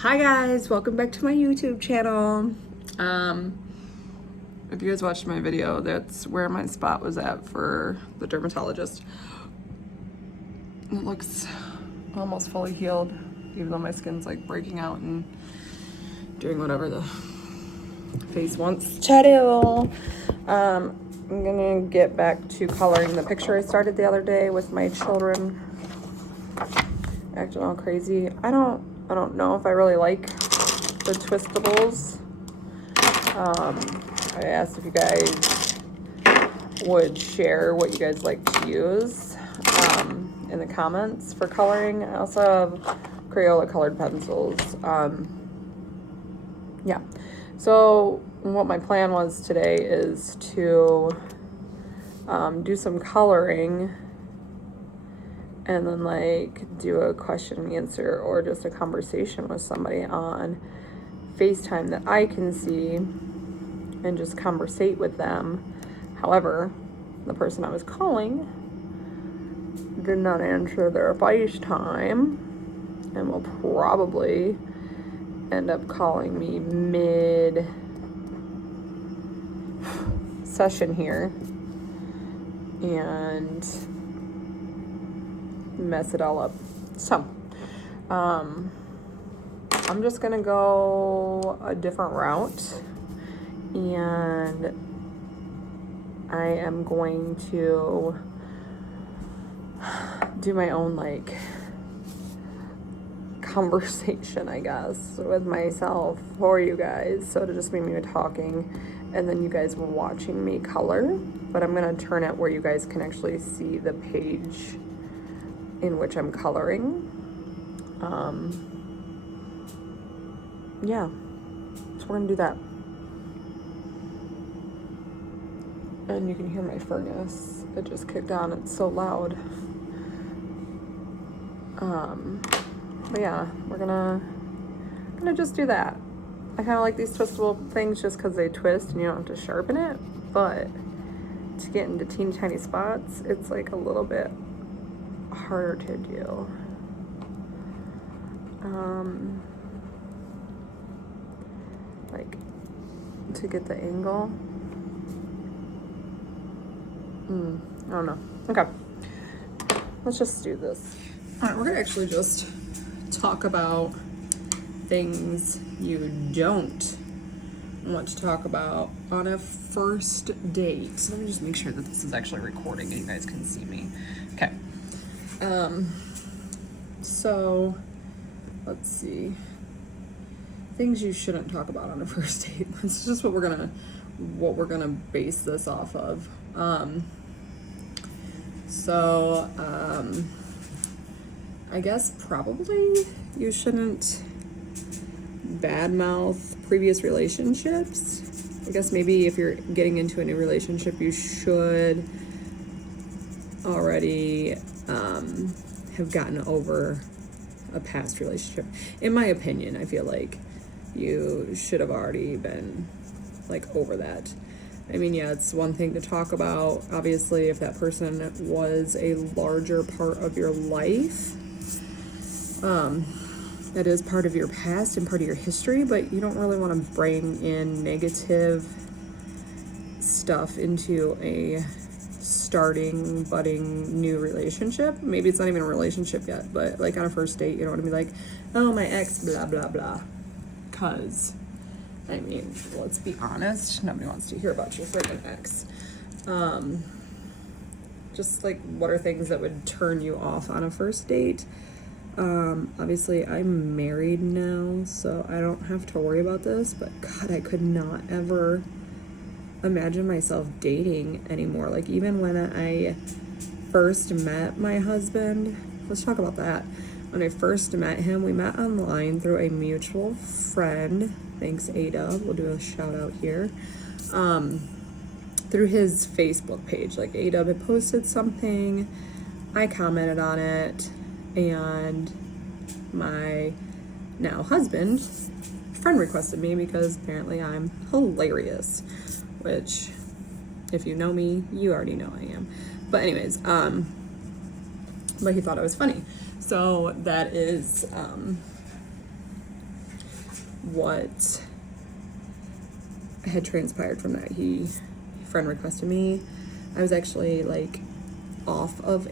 Hi guys, welcome back to my YouTube channel. If you guys watched my video, that's where my spot was at for the dermatologist. It looks almost fully healed, even though my skin's like breaking out and doing whatever the face wants to do. I'm gonna get back to coloring the picture I started the other day with my children acting all crazy. I don't know if I really like the twistables. I asked if you guys would share what you guys like to use in the comments for coloring. I also have Crayola colored pencils. Yeah, so what my plan was today is to do some coloring and then like do a question and answer or just a conversation with somebody on FaceTime that I can see and just conversate with them. However, the person I was calling did not answer their FaceTime and will probably end up calling me mid session here and mess it all up. So I'm just gonna go a different route, and I am going to do my own like conversation, I guess, with myself for you guys. So it'll just be me talking and then you guys were watching me color, but I'm gonna turn it where you guys can actually see the page in which I'm coloring. Yeah, so we're gonna do that. And you can hear my furnace, it just kicked on, it's so loud. But yeah, we're gonna just do that. I kind of like these twistable things just because they twist and you don't have to sharpen it, but to get into teeny tiny spots, it's like a little bit harder to do. Like to get the angle. I don't know. Okay, let's just do this. All right, we're gonna actually just talk about things you don't want to talk about on a first date. So let me just make sure that this is actually recording and you guys can see me. Okay. So let's see. Things you shouldn't talk about on a first date. That's just what we're gonna base this off of. I guess probably you shouldn't badmouth previous relationships. I guess maybe if you're getting into a new relationship, you should already have gotten over a past relationship. In my opinion, I feel like you should have already been like over that. I mean, yeah, it's one thing to talk about, obviously, if that person was a larger part of your life. That is part of your past and part of your history, but you don't really want to bring in negative stuff into a budding new relationship. Maybe it's not even a relationship yet, but like on a first date, you don't want to be like, oh, my ex, blah, blah, blah. Because, I mean, let's be honest, nobody wants to hear about your freaking ex. Just like, what are things that would turn you off on a first date? Obviously I'm married now, so I don't have to worry about this, but God, I could not ever imagine myself dating anymore. Like, even when I first met my husband, let's talk about that. When I first met him, we met online through a mutual friend. Thanks, Ada. We'll do a shout out here. Through his Facebook page. Like, Ada had posted something, I commented on it, and my now husband friend requested me because apparently I'm hilarious, which, if you know me, you already know I am. But anyways, but he thought I was funny. So that is what had transpired from that. He friend requested me. I was actually like off of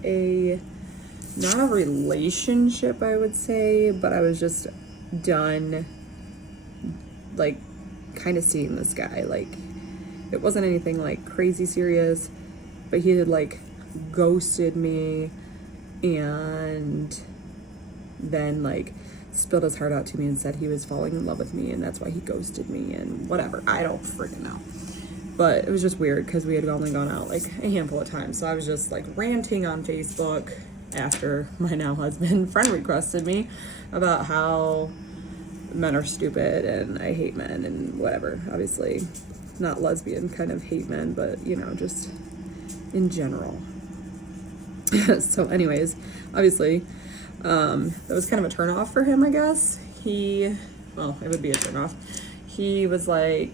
not a relationship, I would say, but I was just done, like, kind of seeing this guy. Like, it wasn't anything like crazy serious, but he had like ghosted me and then like spilled his heart out to me and said he was falling in love with me and that's why he ghosted me and whatever. I don't freaking know. But it was just weird because we had only gone out like a handful of times. So I was just like ranting on Facebook after my now husband friend requested me about how men are stupid and I hate men and whatever. Obviously not lesbian kind of hate men, but you know, just in general. So anyways, obviously that was kind of a turn off for him, I guess. Well, it would be a turn off. He was like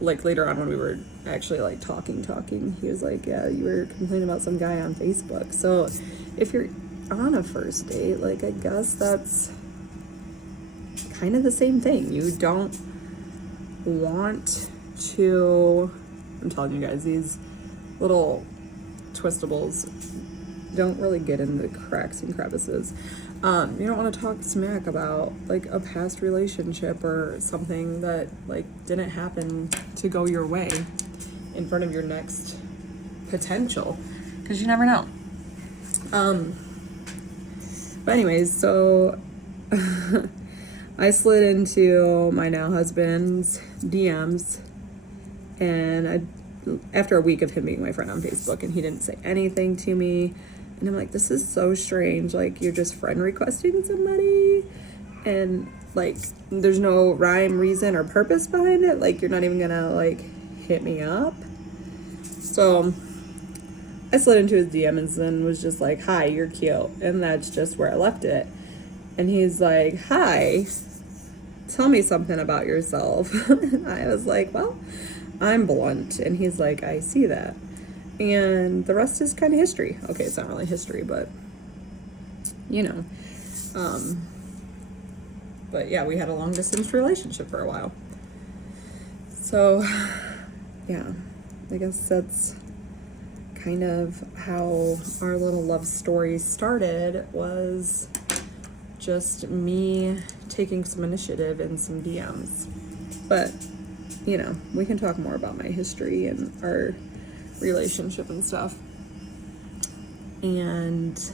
later on when we were actually like talking, he was like, yeah, you were complaining about some guy on Facebook. So if you're on a first date, like, I guess that's kind of the same thing. You don't want to, I'm telling you guys, these little twistables don't really get in the cracks and crevices. You don't want to talk smack about like a past relationship or something that like didn't happen to go your way in front of your next potential, because you never know. But anyways, so I slid into my now husband's DMs, and after a week of him being my friend on Facebook, and he didn't say anything to me. And I'm like, this is so strange. Like, you're just friend requesting somebody and like there's no rhyme, reason, or purpose behind it. Like, you're not even gonna like hit me up. So I slid into his DM and then was just like, hi, you're cute. And that's just where I left it. And he's like, hi, tell me something about yourself. I was like, well, I'm blunt. And he's like, I see that. And the rest is kind of history. Okay, it's not really history, but you know. But yeah, we had a long distance relationship for a while. So yeah, I guess that's kind of how our little love story started, was just me taking some initiative in some DMs. But you know, we can talk more about my history and our relationship and stuff and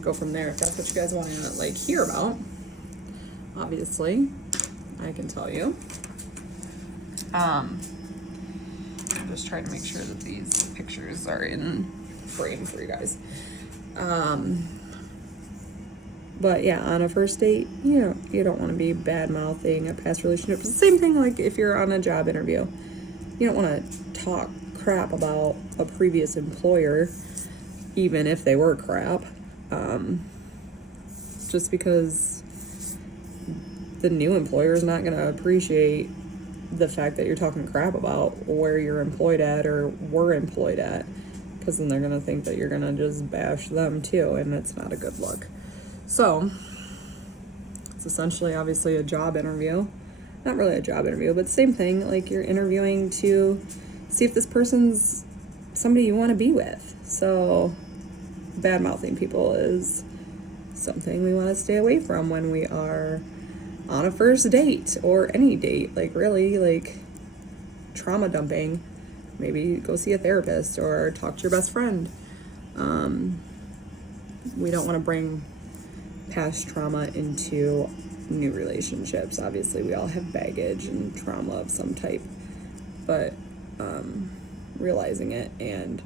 go from there if that's what you guys want to like hear about. Obviously I can tell you. I'm just trying to make sure that these pictures are in frame for you guys. But yeah, on a first date, you don't want to be bad mouthing a past relationship. It's the same thing like if you're on a job interview. You don't want to talk crap about a previous employer, even if they were crap, just because the new employer is not going to appreciate the fact that you're talking crap about where you're employed at or were employed at, because then they're going to think that you're going to just bash them too, and it's not a good look. So it's essentially obviously a job interview. Not really a job interview, but same thing. Like, you're interviewing to see if this person's somebody you want to be with. So bad mouthing people is something we want to stay away from when we are on a first date or any date. Like, really, like, trauma dumping, maybe go see a therapist or talk to your best friend. We don't want to bring past trauma into new relationships. Obviously we all have baggage and trauma of some type, but realizing it and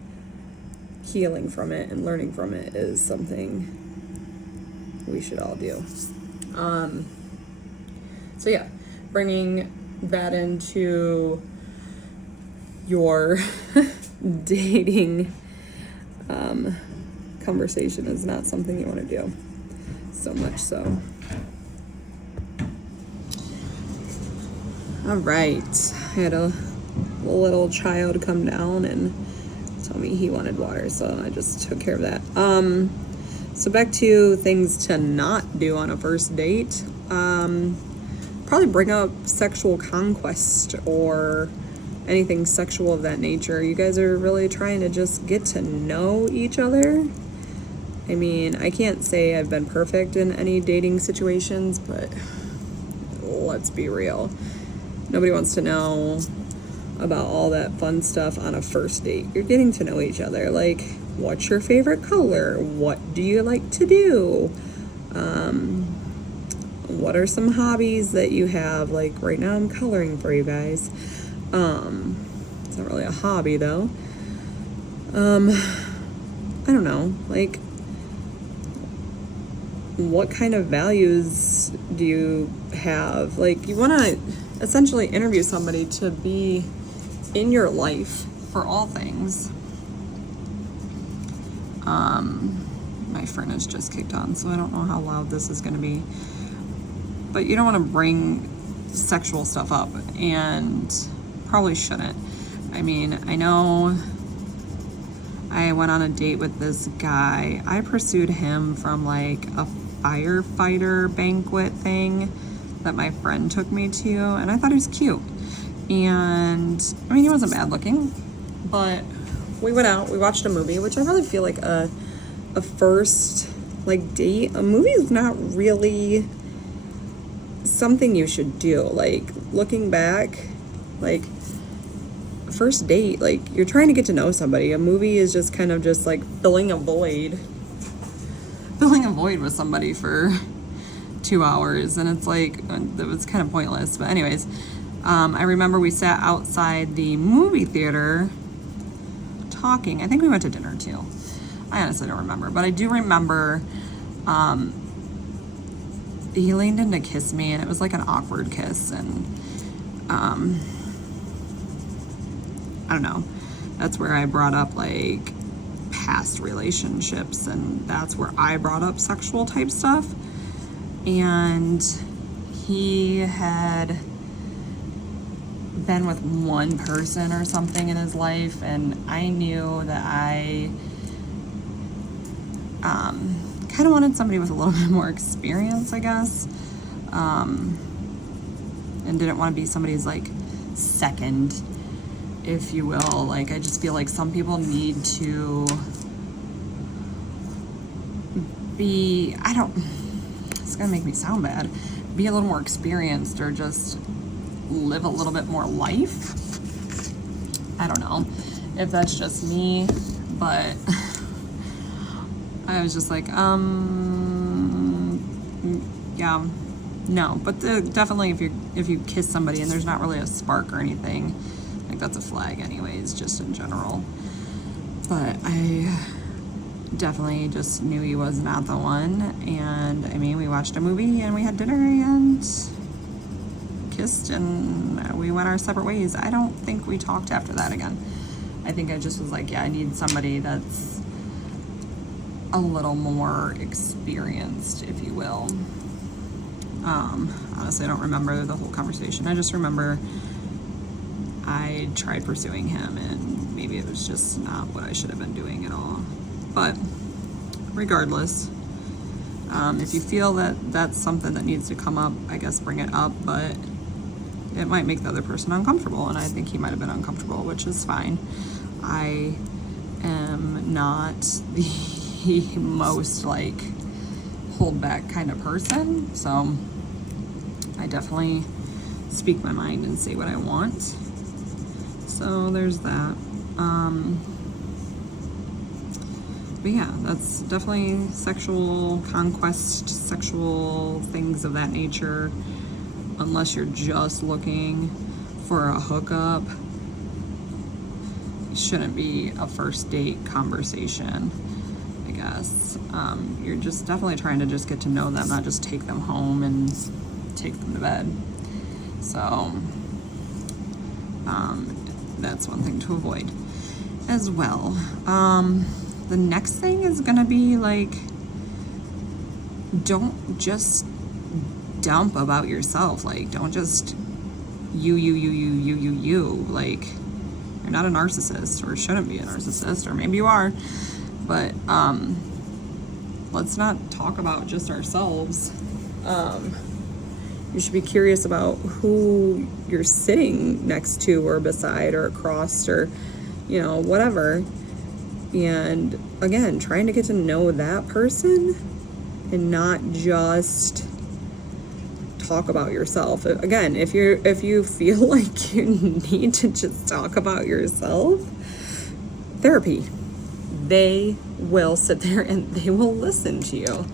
healing from it and learning from it is something we should all do. So yeah, bringing that into your dating conversation is not something you want to do so much. So all right, I had a little child come down and tell me he wanted water, so I just took care of that. So back to things to not do on a first date. probably bring up sexual conquest or anything sexual of that nature. You guys are really trying to just get to know each other. I mean, I can't say I've been perfect in any dating situations, but let's be real. Nobody wants to know about all that fun stuff on a first date. You're getting to know each other. Like, what's your favorite color? What do you like to do? What are some hobbies that you have? Like, right now I'm coloring for you guys. It's not really a hobby though. I don't know, like, what kind of values do you have? Like, you want to essentially interview somebody to be in your life for all things. My furnace just kicked on, so I don't know how loud this is going to be. But you don't want to bring sexual stuff up, and probably shouldn't. I mean, I know I went on a date with this guy. I pursued him from like a firefighter banquet thing that my friend took me to, and I thought he was cute. And I mean, he wasn't bad looking, but we went out, we watched a movie, which I really feel like a first like date. A movie is not really something you should do. Like, looking back, like, first date, like, you're trying to get to know somebody. A movie is just kind of just like filling a void with somebody for 2 hours, and it's like, it was kind of pointless. But anyways, I remember we sat outside the movie theater talking. I think we went to dinner too. I honestly don't remember, but I do remember he leaned in to kiss me, and it was like an awkward kiss, and I don't know. That's where I brought up like past relationships, and that's where I brought up sexual type stuff. And he had been with one person or something in his life, and I knew that I kind of wanted somebody with a little bit more experience, I guess, and didn't want to be somebody's like second, if you will. Like, I just feel like some people need to be, it's gonna make me sound bad, be a little more experienced, or just live a little bit more life. I don't know if that's just me, but I was just like, yeah, no. But definitely, if you kiss somebody and there's not really a spark or anything, like, that's a flag anyways, just in general. But I definitely just knew he was not the one. And I mean, we watched a movie and we had dinner and kissed, and we went our separate ways. I don't think we talked after that again. I think I just was like, yeah, I need somebody that's a little more experienced, if you will. Honestly, I don't remember the whole conversation. I just remember I tried pursuing him, and maybe it was just not what I should have been doing at all. But regardless, if you feel that that's something that needs to come up, I guess bring it up, but it might make the other person uncomfortable, and I think he might have been uncomfortable, which is fine. I am not the most like hold back kind of person, so I definitely speak my mind and say what I want. So there's that. But yeah, that's definitely sexual conquest, sexual things of that nature. Unless you're just looking for a hookup, it shouldn't be a first date conversation, I guess. You're just definitely trying to just get to know them, not just take them home and take them to bed. So that's one thing to avoid as well. The next thing is gonna be like, don't just dump about yourself. Like, don't just you. Like, you're not a narcissist, or shouldn't be a narcissist, or maybe you are, but let's not talk about just ourselves. You should be curious about who you're sitting next to or beside or across or, whatever. And again, trying to get to know that person and not just talk about yourself. Again, if you feel like you need to just talk about yourself, therapy. They will sit there and they will listen to you.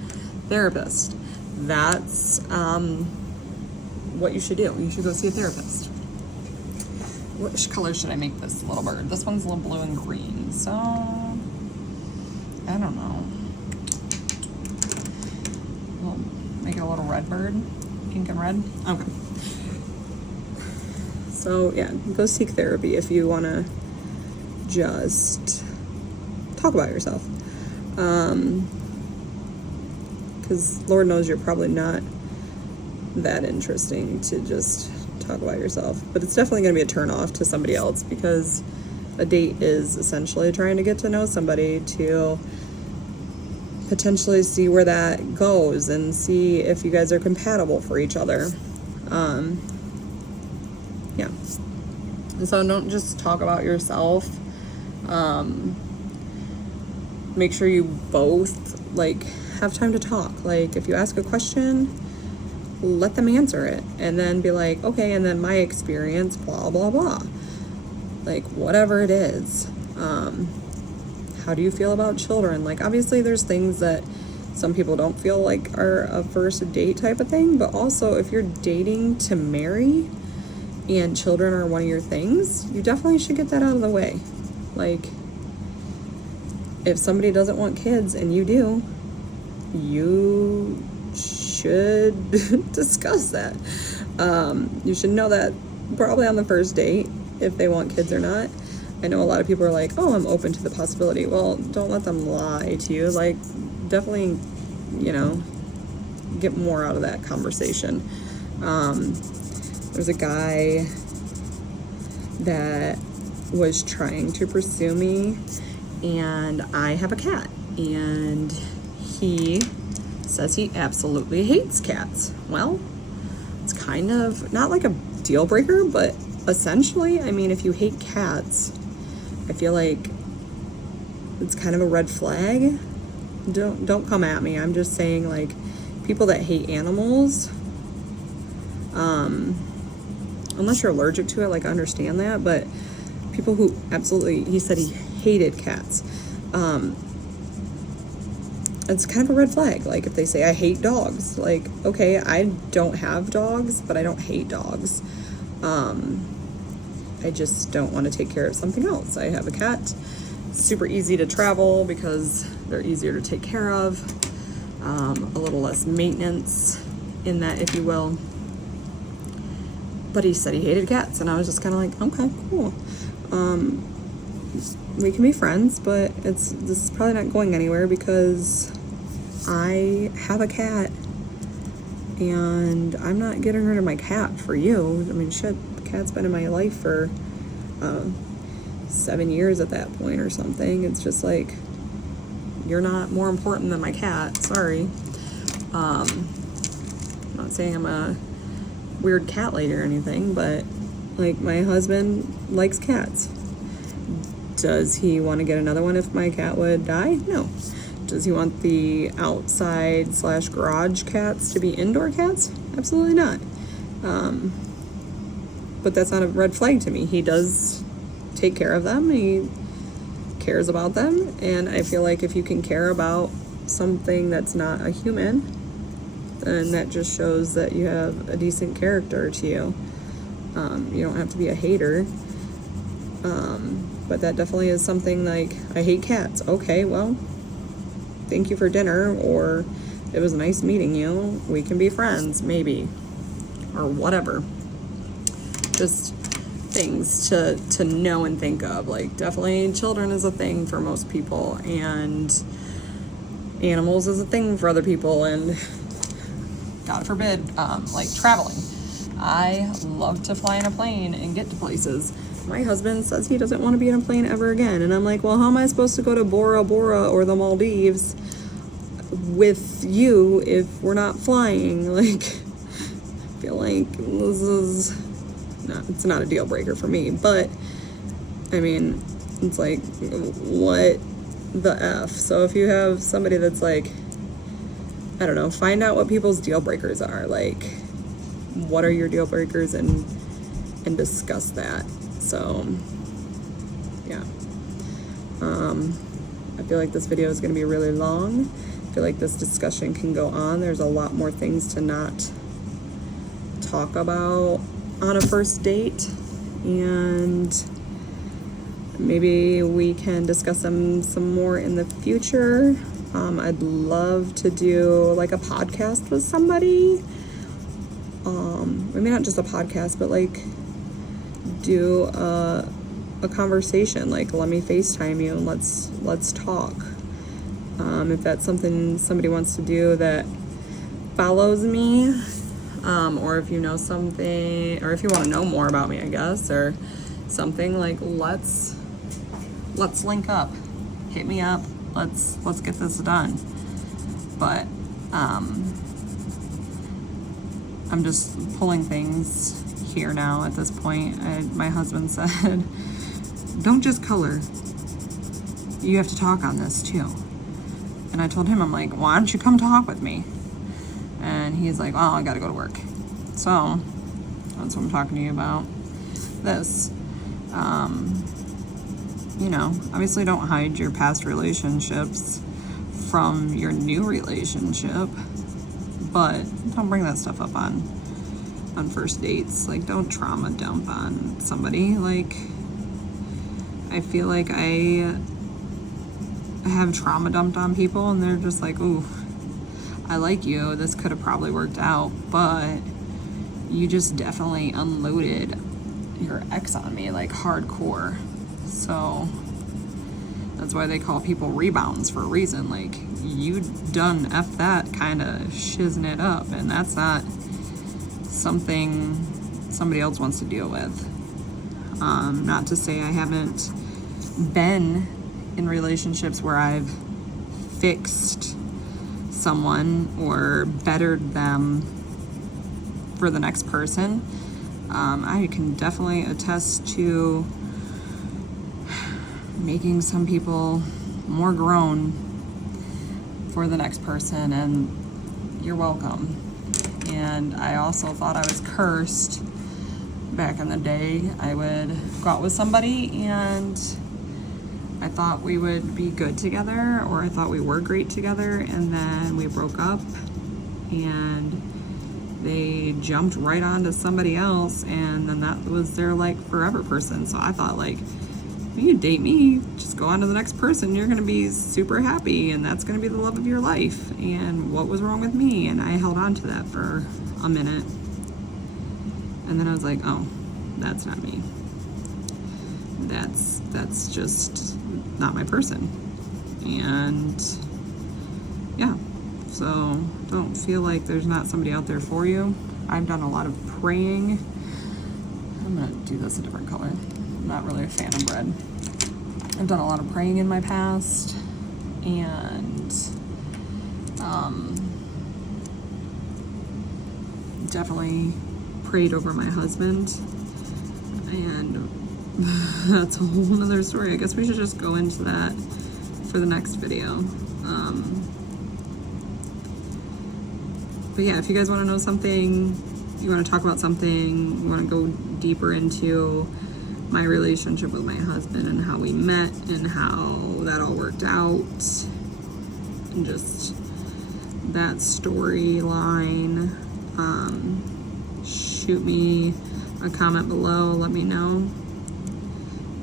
Therapist. That's what you should do. You should go see a therapist. Which color should I make this little bird? This one's a little blue and green, so I don't know. Make it a little red bird, pink and red. Okay. So yeah, go seek therapy if you want to just talk about yourself. Because Lord knows you're probably not that interesting to just talk about yourself. But it's definitely going to be a turn off to somebody else, because a date is essentially trying to get to know somebody to potentially see where that goes and see if you guys are compatible for each other. Yeah. And so don't just talk about yourself. Make sure you both have time to talk. If you ask a question, let them answer it and then be like, okay, and then my experience, blah, blah, blah. Whatever it is. How do you feel about children? Obviously there's things that some people don't feel like are a first date type of thing, but also if you're dating to marry and children are one of your things, you definitely should get that out of the way. If somebody doesn't want kids and you do, you should discuss that. You should know that probably on the first date, if they want kids or not. I know a lot of people are like, oh, I'm open to the possibility. Well, don't let them lie to you. Definitely, get more out of that conversation. There's a guy that was trying to pursue me, and I have a cat, and he says he absolutely hates cats. Well, it's kind of not like a deal breaker, but essentially, if you hate cats, I feel like it's kind of a red flag. Don't come at me. I'm just saying, people that hate animals, unless you're allergic to it, I understand that, but people who absolutely, he said he hated cats. It's kind of a red flag. If they say, I hate dogs, okay, I don't have dogs, but I don't hate dogs. I just don't want to take care of something else. I have a cat. Super easy to travel because they're easier to take care of. A little less maintenance in that, if you will. But he said he hated cats, and I was just kind of like, okay, cool. We can be friends, but this is probably not going anywhere because I have a cat, and I'm not getting rid of my cat for you. Shit, the cat's been in my life for 7 years at that point or something. It's just you're not more important than my cat. Sorry. I'm not saying I'm a weird cat lady or anything, but my husband likes cats. Does he want to get another one if my cat would die? No. Does he want the outside / garage cats to be indoor cats? Absolutely not. But that's not a red flag to me. He does take care of them. He cares about them. And I feel like if you can care about something that's not a human, then that just shows that you have a decent character to you. You don't have to be a hater. But that definitely is something I hate cats. Okay, well, thank you for dinner, or it was nice meeting you. We can be friends, maybe, or whatever. Just things to know and think of. Definitely children is a thing for most people, and animals is a thing for other people, and God forbid, traveling. I love to fly in a plane and get to places. My husband says he doesn't want to be in a plane ever again. And I'm like, well, how am I supposed to go to Bora Bora or the Maldives with you if we're not flying? feel like this is it's not a deal breaker for me, but I mean, it's like, what the F? So if you have somebody that's like, I don't know, find out what people's deal breakers are. Like, what are your deal breakers, and discuss that. So yeah. I feel like this video is going to be really long. I feel like this discussion can go on. There's a lot more things to not talk about on a first date, and maybe we can discuss them some more in the future. I'd love to do like a podcast with somebody. Maybe not just a podcast, but like do a conversation. Like, let me FaceTime you and let's talk. If that's something somebody wants to do that follows me, or if you know something, or if you want to know more about me, I guess, or something, like, let's link up. Hit me up. Let's get this done. But I'm just pulling things here now at this point. My husband said, don't just color. You have to talk on this too. And I told him, I'm like, why don't you come talk with me? And he's like, well, I gotta go to work. So that's what I'm talking to you about. This. You know, obviously don't hide your past relationships from your new relationship, but don't bring that stuff up on first dates. Like, don't trauma dump on somebody. Like, I feel like I have trauma dumped on people, and they're just like, ooh, I like you, this could have probably worked out, but you just definitely unloaded your ex on me, like, hardcore. So that's why they call people rebounds, for a reason. Like, you done F that kind of shizzing it up, and that's not something somebody else wants to deal with. Not to say I haven't been in relationships where I've fixed someone or bettered them for the next person. I can definitely attest to making some people more grown for the next person, and you're welcome. And I also thought I was cursed back in the day. I would go out with somebody and I thought we would be good together, or I thought we were great together, and then we broke up and they jumped right onto somebody else, and then that was their like forever person. So I thought, like, you date me, just go on to the next person, you're gonna be super happy, and that's gonna be the love of your life. And what was wrong with me? And I held on to that for a minute, and then I was like, oh, that's not me. That's just not my person. And yeah, so don't feel like there's not somebody out there for you. I've done a lot of praying. I'm gonna do this a different color. I'm not really a fan of red. I've done a lot of praying in my past, and definitely prayed over my husband, and that's a whole other story. I guess we should just go into that for the next video. But yeah, if you guys want to know something, you want to talk about something, you want to go deeper into my relationship with my husband and how we met and how that all worked out, and just that storyline, shoot me a comment below, let me know.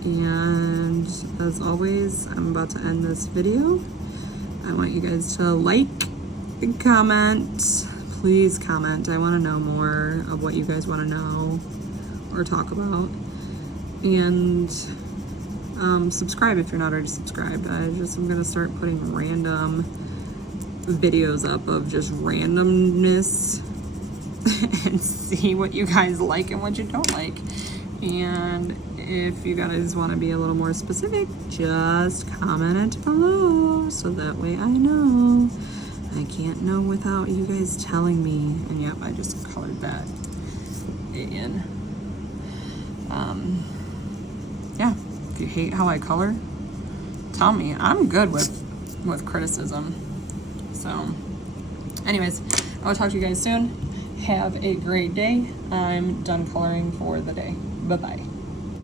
And as always, I'm about to end this video. I want you guys to like and comment. Please comment. I want to know more of what you guys want to know or talk about. And subscribe if you're not already subscribed. I'm gonna start putting random videos up of just randomness and see what you guys like and what you don't like. And if you guys want to be a little more specific, just comment it below so that way I know. I can't know without you guys telling me. And yep, I just colored that in. Yeah, if you hate how I color, tell me. I'm good with criticism. So anyways, I will talk to you guys soon. Have a great day. I'm done coloring for the day. Bye-bye.